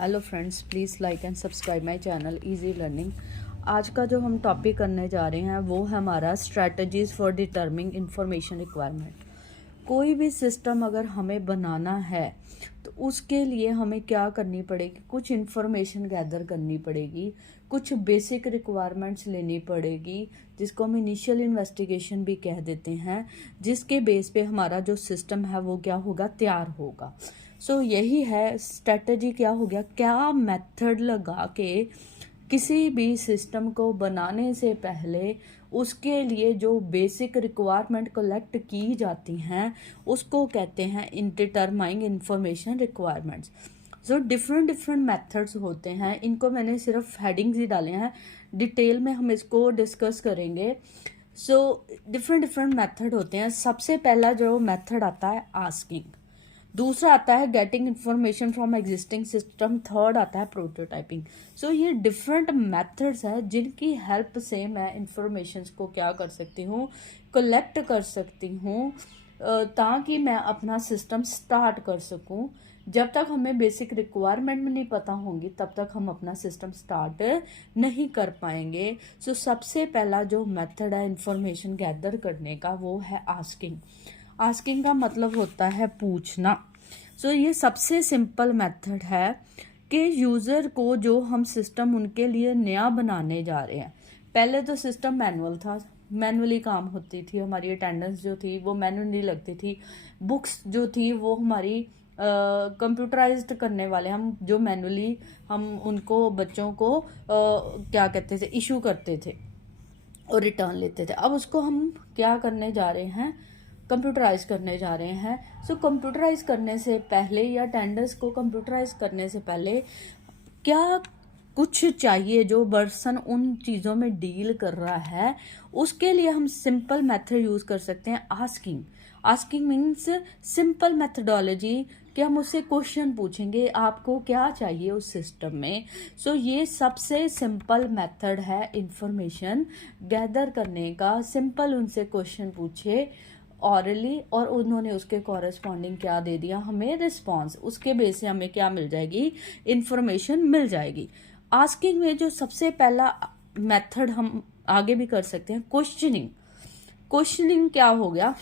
Hello friends, please like and subscribe my channel easy learning. आज का जो हम टॉपिक करने जा रहे हैं वो है हमारा स्ट्रैटेजीज़ फॉर डिटर्मिंग इंफॉर्मेशन रिक्वायरमेंट। कोई भी सिस्टम अगर हमें बनाना है तो उसके लिए हमें क्या करनी पड़ेगी, कुछ इन्फॉर्मेशन गैदर करनी पड़ेगी, कुछ बेसिक रिक्वायरमेंट्स लेनी पड़ेगी जिसको हम इनिशियल इन्वेस्टिगेशन भी कह देते हैं, जिसके बेस पे हमारा जो सिस्टम है वो क्या होगा, तैयार होगा। यही है स्ट्रेटजी। क्या हो गया, क्या मेथड लगा के किसी भी सिस्टम को बनाने से पहले उसके लिए जो बेसिक रिक्वायरमेंट कलेक्ट की जाती हैं उसको कहते हैं in determining information requirements. Different different methods होते हैं, इनको मैंने सिर्फ हेडिंग्स ही डाले हैं, डिटेल में हम इसको डिस्कस करेंगे। डिफरेंट डिफरेंट मेथड होते हैं। सबसे पहला जो मेथड आता है आस्किंग, दूसरा आता है getting information from existing system, third आता है प्रोटोटाइपिंग। ये डिफरेंट मेथड्स हैं जिनकी हेल्प से मैं इंफॉर्मेशन को क्या कर सकती हूँ, कलेक्ट कर सकती हूँ, ताकि मैं अपना सिस्टम स्टार्ट कर सकूँ। जब तक हमें बेसिक रिक्वायरमेंट में नहीं पता होंगी तब तक हम अपना सिस्टम स्टार्ट नहीं कर पाएंगे। सबसे पहला जो मेथड है इंफॉर्मेशन गैदर करने का वो है आस्किंग। आस्किंग का मतलब होता है पूछना। ये सबसे सिंपल मेथड है कि यूज़र को जो हम सिस्टम उनके लिए नया बनाने जा रहे हैं, पहले तो सिस्टम मैनुअल था, मैनुअली काम होती थी, हमारी अटेंडेंस जो थी वो मैनुअली लगती थी, बुक्स जो थी वो हमारी कंप्यूटराइज्ड करने वाले हम जो मैनुअली हम उनको बच्चों को क्या कहते थे, इशू करते थे और रिटर्न लेते थे। अब उसको हम क्या करने जा रहे हैं, कंप्यूटराइज करने जा रहे हैं। कंप्यूटराइज करने से पहले या अटेंडेंस को कंप्यूटराइज करने से पहले क्या कुछ चाहिए, जो पर्सन उन चीज़ों में डील कर रहा है उसके लिए हम सिंपल मेथड यूज़ कर सकते हैं asking. Asking means simple methodology कि हम उससे क्वेश्चन पूछेंगे आपको क्या चाहिए उस सिस्टम में। ये सबसे सिंपल मेथड है इंफॉर्मेशन गैदर करने का। सिंपल उनसे क्वेश्चन पूछे ऑरली और उन्होंने उसके कॉरेस्पॉन्डिंग क्या दे दिया, हमें रिस्पॉन्स, उसके बेस से हमें क्या मिल जाएगी, इंफॉर्मेशन मिल जाएगी। आस्किंग में जो सबसे पहला मेथड हम आगे भी कर सकते हैं, क्वेश्चनिंग। क्वेश्चनिंग क्या हो गया,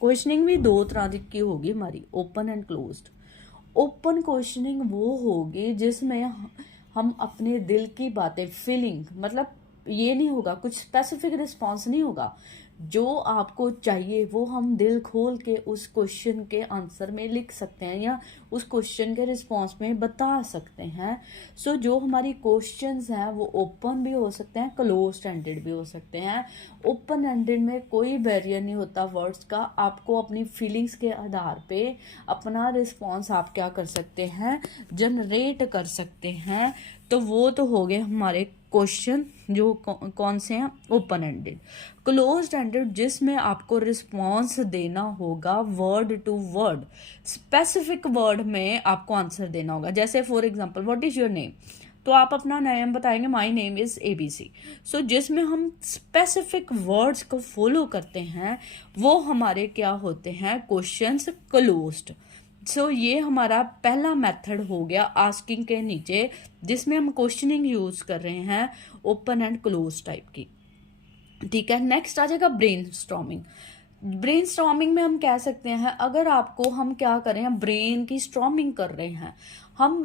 क्वेश्चनिंग भी दो तरह की होगी हमारी, open and closed. Open questioning वो होगी जिसमें हम अपने दिल की बातें, फीलिंग, मतलब ये नहीं होगा, कुछ स्पेसिफिक रिस्पॉन्स नहीं होगा, जो आपको चाहिए वो हम दिल खोल के उस क्वेश्चन के आंसर में लिख सकते हैं या उस क्वेश्चन के रिस्पॉन्स में बता सकते हैं। जो हमारी क्वेश्चंस हैं वो ओपन भी हो सकते हैं, क्लोज एंडेड भी हो सकते हैं। ओपन एंडेड में कोई बैरियर नहीं होता वर्ड्स का, आपको अपनी फीलिंग्स के आधार पे अपना रिस्पॉन्स आप क्या कर सकते हैं, जनरेट कर सकते हैं। वो तो हो गए हमारे क्वेश्चन जो कौन से हैं, ओपन एंडेड। क्लोज्ड एंडेड जिसमें आपको रिस्पॉन्स देना होगा word to word, specific word में आपको आंसर देना होगा। जैसे for example, what is your name, तो आप अपना नेम बताएंगे, माय नेम इज ABC। जिसमें हम स्पेसिफिक वर्ड्स को फॉलो करते हैं वो हमारे क्या होते हैं, क्वेश्चंस क्लोज्ड। ये हमारा पहला मेथड हो गया आस्किंग के नीचे, जिसमें हम क्वेश्चनिंग यूज कर रहे हैं ओपन एंड क्लोज टाइप की। ठीक है, नेक्स्ट आ जाएगा ब्रेनस्टॉर्मिंग। ब्रेनस्टॉर्मिंग में हम कह सकते हैं, अगर आपको हम क्या करें, हम ब्रेन की स्टॉर्मिंग कर रहे हैं, हम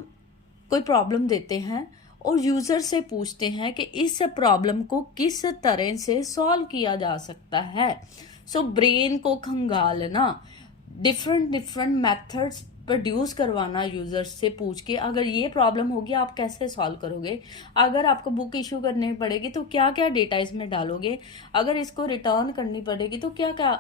कोई प्रॉब्लम देते हैं और यूजर से पूछते हैं कि इस प्रॉब्लम को किस तरह से सॉल्व किया जा सकता है। ब्रेन को खंगालना, डिफरेंट डिफरेंट मेथड्स प्रोड्यूस करवाना यूजर से पूछ के, अगर ये प्रॉब्लम होगी आप कैसे सॉल्व करोगे, अगर आपको बुक इशू करनी पड़ेगी तो क्या क्या डेटा इसमें डालोगे, अगर इसको रिटर्न करनी पड़ेगी तो क्या क्या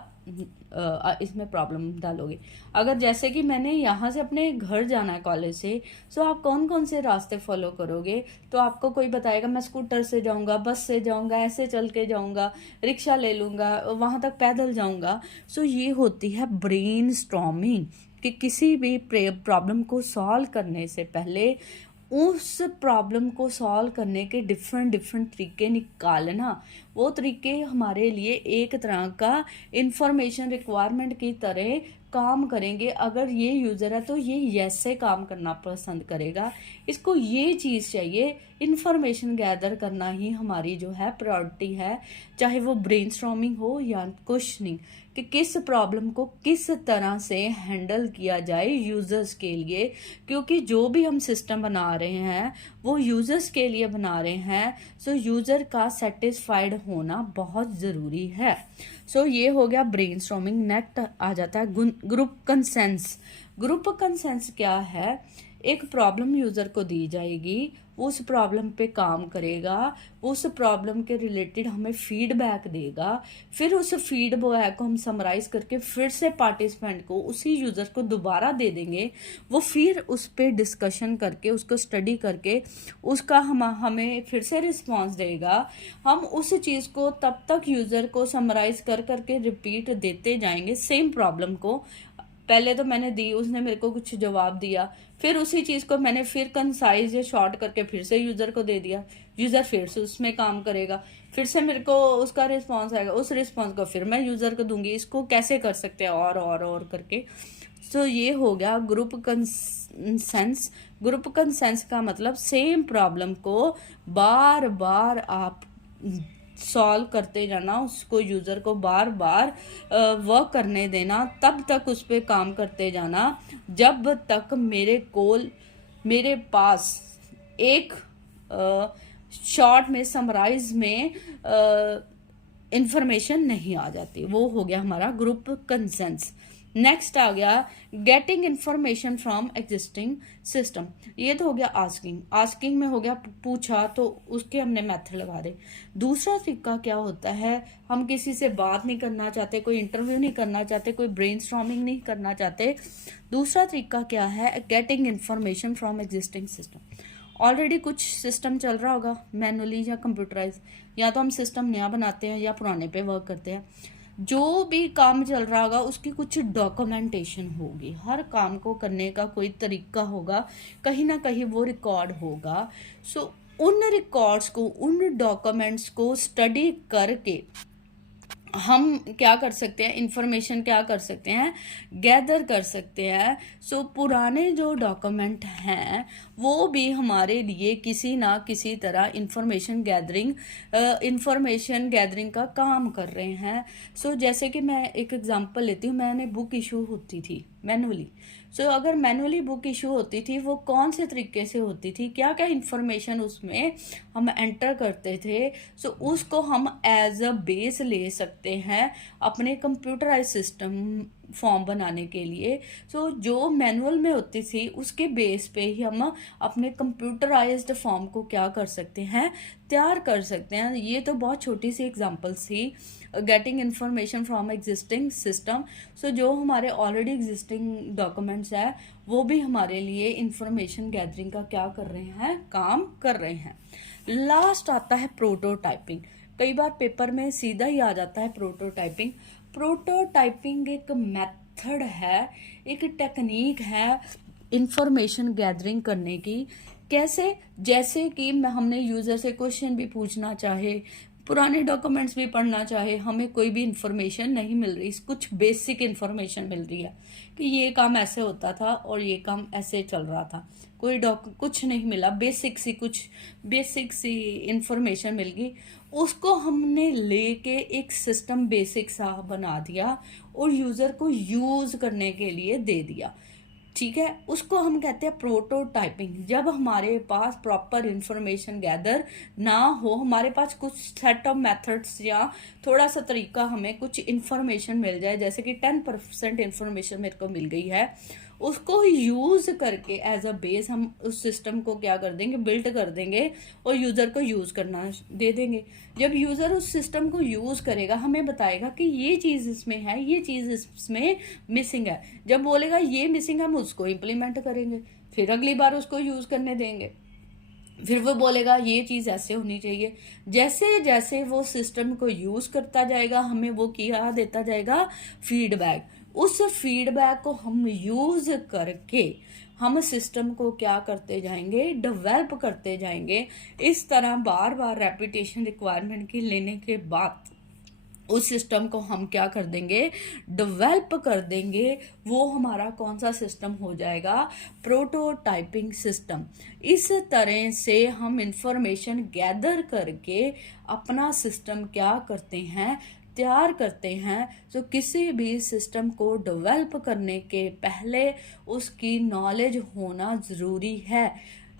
इसमें प्रॉब्लम डालोगे, अगर जैसे कि मैंने यहाँ से अपने घर जाना है कॉलेज से, आप कौन कौन से रास्ते फॉलो करोगे। तो आपको कोई बताएगा मैं स्कूटर से जाऊंगा, बस से जाऊंगा, ऐसे चल के जाऊंगा, रिक्शा ले लूंगा, वहां तक पैदल जाऊंगा। ये होती है ब्रेन स्टॉर्मिंग, कि किसी भी प्रॉब्लम को सॉल्व करने से पहले उस प्रॉब्लम को सॉल्व करने के डिफरेंट डिफरेंट तरीके निकालना, वो तरीके हमारे लिए एक तरह का इंफॉर्मेशन रिक्वायरमेंट की तरह काम करेंगे, अगर ये यूज़र है तो ये यस से काम करना पसंद करेगा, इसको ये चीज़ चाहिए। इंफॉर्मेशन गैदर करना ही हमारी जो है प्रायोरिटी है, चाहे वो ब्रेनस्टॉर्मिंग हो या क्वेश्चनिंग, कि किस प्रॉब्लम को किस तरह से हैंडल किया जाए यूज़र्स के लिए, क्योंकि जो भी हम सिस्टम बना रहे हैं वो यूज़र्स के लिए बना रहे हैं। सो यूज़र का सेटिस्फाइड होना बहुत ज़रूरी है। सो ये हो गया ब्रेनस्टॉर्मिंग। नेक्स्ट आ जाता है ग्रुप कंसेंस। ग्रुप कंसेंस क्या है? एक प्रॉब्लम यूज़र को दी जाएगी, वो उस प्रॉब्लम पे काम करेगा, उस प्रॉब्लम के रिलेटेड हमें फीडबैक देगा, फिर उस फीडबैक को हम समराइज करके फिर से पार्टिसिपेंट को, उसी यूज़र को दोबारा दे देंगे। वो फिर उस पे डिस्कशन करके, उसको स्टडी करके, उसका हमें फिर से रिस्पॉन्स देगा। हम उस चीज़ को तब तक यूज़र को समराइज कर करके रिपीट देते जाएंगे सेम प्रॉब्लम को। पहले तो मैंने दी, उसने मेरे को कुछ जवाब दिया, फिर उसी चीज को मैंने फिर कंसाइज या शॉर्ट करके फिर से यूजर को दे दिया, यूजर फिर से उसमें काम करेगा, फिर से मेरे को उसका रिस्पांस आएगा, उस रिस्पांस को फिर मैं यूजर को दूंगी। इसको कैसे कर सकते हैं और करके। सो ये हो गया ग्रुप कंसेंस। ग्रुप कंसेंस का मतलब सेम प्रॉब्लम को बार बार आप सॉल्व करते जाना, उसको यूज़र को बार बार वर्क करने देना, तब तक उस पर काम करते जाना जब तक मेरे पास एक शॉर्ट में समराइज में इंफॉर्मेशन नहीं आ जाती। वो हो गया हमारा ग्रुप कंसेंस। नेक्स्ट आ गया getting information from existing system. ये तो हो गया आस्किंग। आस्किंग में हो गया पूछा तो उसके हमने मेथड लगा दे। दूसरा तरीका क्या होता है, हम किसी से बात नहीं करना चाहते, कोई इंटरव्यू नहीं करना चाहते, कोई ब्रेनस्टॉर्मिंग नहीं करना चाहते। दूसरा तरीका क्या है, getting information from existing system. Already कुछ सिस्टम चल रहा होगा मैनुअली या कंप्यूटराइज, या तो हम सिस्टम नया बनाते हैं या पुराने पे वर्क करते हैं। जो भी काम चल रहा होगा उसकी कुछ डॉक्यूमेंटेशन होगी, हर काम को करने का कोई तरीका होगा, कहीं ना कहीं वो रिकॉर्ड होगा। सो उन रिकॉर्ड्स को, उन डॉक्यूमेंट्स को स्टडी करके हम क्या कर सकते हैं, इंफॉर्मेशन क्या कर सकते हैं, गैदर कर सकते हैं। सो पुराने जो डॉक्यूमेंट हैं वो भी हमारे लिए किसी ना किसी तरह इंफॉर्मेशन गैदरिंग का काम कर रहे हैं। सो जैसे कि मैं एक एग्जांपल लेती हूँ, मैंने बुक इशू होती थी मैनुअली। सो अगर मैनुअली बुक इशू होती थी, वो कौन से तरीके से होती थी, क्या क्या इंफॉर्मेशन उसमें हम एंटर करते थे, सो उसको हम एज अ बेस ले सकते हैं अपने कंप्यूटराइज सिस्टम फॉर्म बनाने के लिए। सो जो मैनुअल में होती थी उसके बेस पे ही हम अपने कंप्यूटराइज्ड फॉर्म को क्या कर सकते हैं, तैयार कर सकते हैं। ये तो बहुत छोटी सी एग्जांपल्स थी getting information from existing system. So जो हमारे ऑलरेडी एग्जिस्टिंग डॉक्यूमेंट्स है वो भी हमारे लिए इंफॉर्मेशन गैदरिंग का क्या कर रहे हैं, काम कर रहे हैं। लास्ट आता है प्रोटोटाइपिंग। कई बार पेपर में सीधा ही आ जाता है प्रोटोटाइपिंग। प्रोटोटाइपिंग एक मेथड है, एक टेक्निक है इंफॉर्मेशन गैदरिंग करने की। कैसे? जैसे कि हमने यूजर से क्वेश्चन भी पूछना चाहे, पुराने डॉक्यूमेंट्स भी पढ़ना चाहे, हमें कोई भी इंफॉर्मेशन नहीं मिल रही, कुछ बेसिक इंफॉर्मेशन मिल रही है कि ये काम ऐसे होता था और ये काम ऐसे चल रहा था, कोई कुछ नहीं मिला, बेसिक सी इंफॉर्मेशन मिल गई। उसको हमने लेके एक सिस्टम बेसिक सा बना दिया और यूजर को यूज करने के लिए दे दिया। ठीक है, उसको हम कहते हैं प्रोटोटाइपिंग। जब हमारे पास प्रॉपर इंफॉर्मेशन गैदर ना हो, हमारे पास कुछ सेट ऑफ मेथड्स या थोड़ा सा तरीका, हमें कुछ इंफॉर्मेशन मिल जाए, जैसे कि 10% इंफॉर्मेशन मेरे को मिल गई है, उसको यूज करके एज अ बेस हम उस सिस्टम को क्या कर देंगे, बिल्ड कर देंगे और यूजर को यूज करना दे देंगे। जब यूजर उस सिस्टम को यूज करेगा, हमें बताएगा कि ये चीज इसमें है, ये चीज इसमें मिसिंग है। जब बोलेगा ये मिसिंग है, हम उसको इम्प्लीमेंट करेंगे, फिर अगली बार उसको यूज करने देंगे, फिर वो बोलेगा ये चीज ऐसे होनी चाहिए। जैसे जैसे वो सिस्टम को यूज करता जाएगा, हमें वो क्या देता जाएगा, फीडबैक। उस फीडबैक को हम यूज करके हम सिस्टम को क्या करते जाएंगे, डेवलप करते जाएंगे। इस तरह बार बार रेपिटेशन रिक्वायरमेंट की लेने के बाद उस सिस्टम को हम क्या कर देंगे, डेवलप कर देंगे। वो हमारा कौन सा सिस्टम हो जाएगा, प्रोटोटाइपिंग सिस्टम। इस तरह से हम इंफॉर्मेशन गैदर करके अपना सिस्टम क्या करते हैं, तैयार करते हैं। तो किसी भी सिस्टम को डेवलप करने के पहले उसकी नॉलेज होना ज़रूरी है।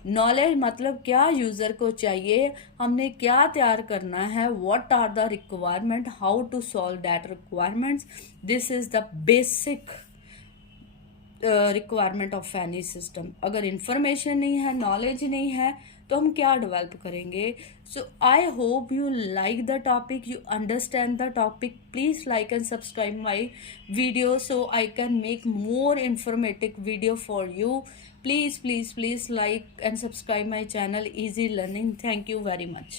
नॉलेज मतलब क्या, यूजर को चाहिए, हमने क्या तैयार करना है, what are the requirement, how to solve that requirements. This is the basic requirement of any system. अगर इंफॉर्मेशन नहीं है, नॉलेज नहीं है, तो हम क्या डेवलप करेंगे। So I hope you like the topic, you understand the topic. Please like and subscribe my video so I can make more informative video for you. Please like and subscribe my channel Easy Learning. Thank you very much.